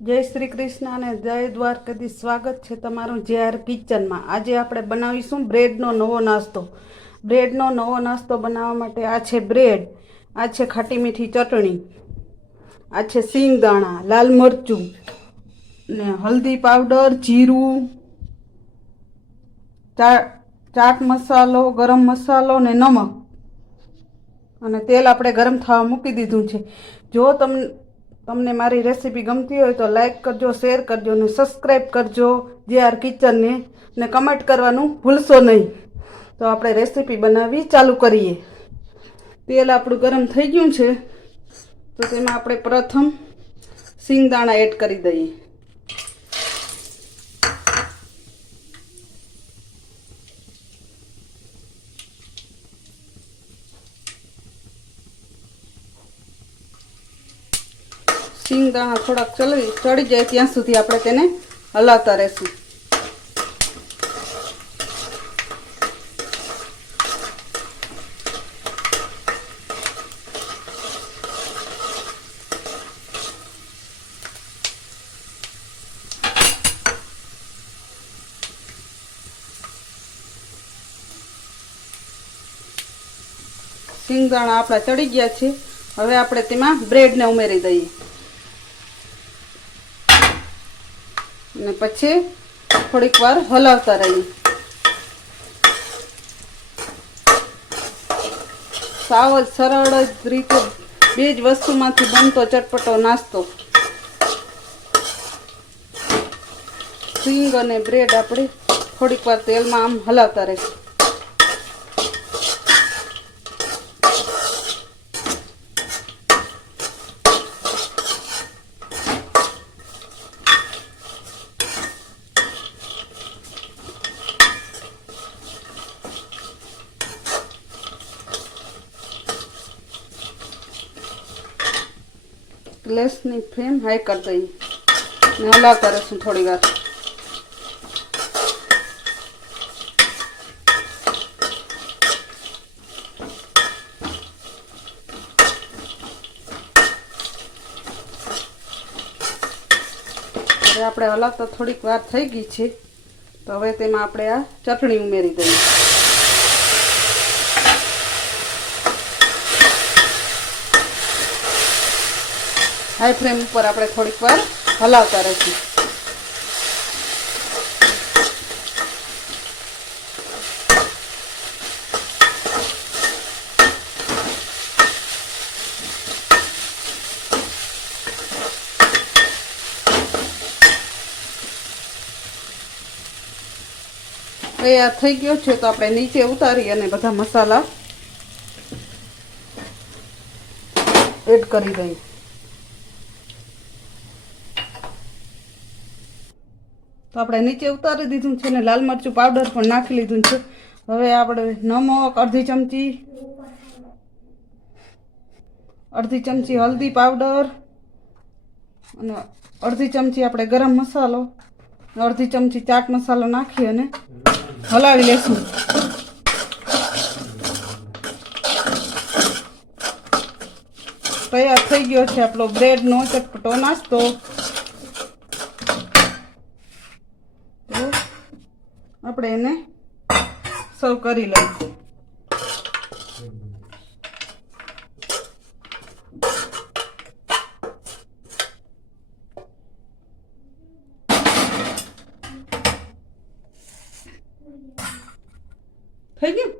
જય શ્રી કૃષ્ણ અને જય દ્વારકાધીશ। સ્વાગત છે તમારું JR કિચનમાં। આજે આપણે બનાવીશું બ્રેડનો નવો નાસ્તો। બ્રેડનો નવો નાસ્તો બનાવવા માટે આ છે બ્રેડ, આ છે ખાટી મીઠી ચટણી, આ છે સિંગદાણા, લાલ મરચું ને હલ્દી પાવડર, જીરું, ચાટ મસાલો, ગરમ મસાલો ને નમક અને તેલ આપણે ગરમ થવા મૂકી દીધું છે। જો તમને મારી રેસીપી ગમતી હોય તો લાઈક કરજો, શેર કરજો ને સબસ્ક્રાઈબ કરજો JR કિચનને, ને કમેન્ટ કરવાનું ભૂલશો નહીં। તો આપણે રેસીપી બનાવવી ચાલુ કરીએ। તેલ આપણું ગરમ થઈ ગયું છે તો તેમાં આપણે પ્રથમ સિંગદાણા એડ કરી દઈએ। સિંગદાણા થોડાક ચડી જાય ત્યાં સુધી આપણે તેને હલાવતા રહેશું। સિંગદાણા આપણા ચડી ગયા છે। હવે આપણે તેમાં બ્રેડને ઉમેરી દઈએ અને પછી થોડીક વાર હલાવતા રહીએ। સાવ જ સરળ જ રીતે બે જ વસ્તુમાંથી બનતો ચટપટો નાસ્તો। સિંગ અને બ્રેડ આપણે થોડીક વાર તેલમાં આમ હલાવતા રહીશું। ગેસની ફ્લેમ હાઈ કરી દઈએ ને હલાવતા રહીશું થોડી વાર। હવે આપણે હલાવતા થોડીક વાર થઈ ગઈ છે તો હવે તેમાં આપણે આ ચટણી ઉમેરી દઈએ। હાઈ ફ્લેમ ઉપર આપણે થોડીક વાર હલાવતા રહીશું। તૈયાર થઈ ગયો છે તો આપણે નીચે ઉતારી અને બધા મસાલા એડ કરી દઈએ। તો આપણે નીચે ઉતારી દીધું છે ને લાલ મરચું પાવડર પણ નાખી લીધું છે। હવે આપણે નમક અડધી ચમચી હલ્દી પાવડર અને અડધી ચમચી આપણે ગરમ મસાલો, અડધી ચમચી ચાટ મસાલો નાખી અને હલાવી લેશું। તૈયાર થઈ ગયો છે આપણો બ્રેડનો ચટપટો નાસ્તો। આપણે એને સર્વ કરી લઈએ। થઈ ગયું।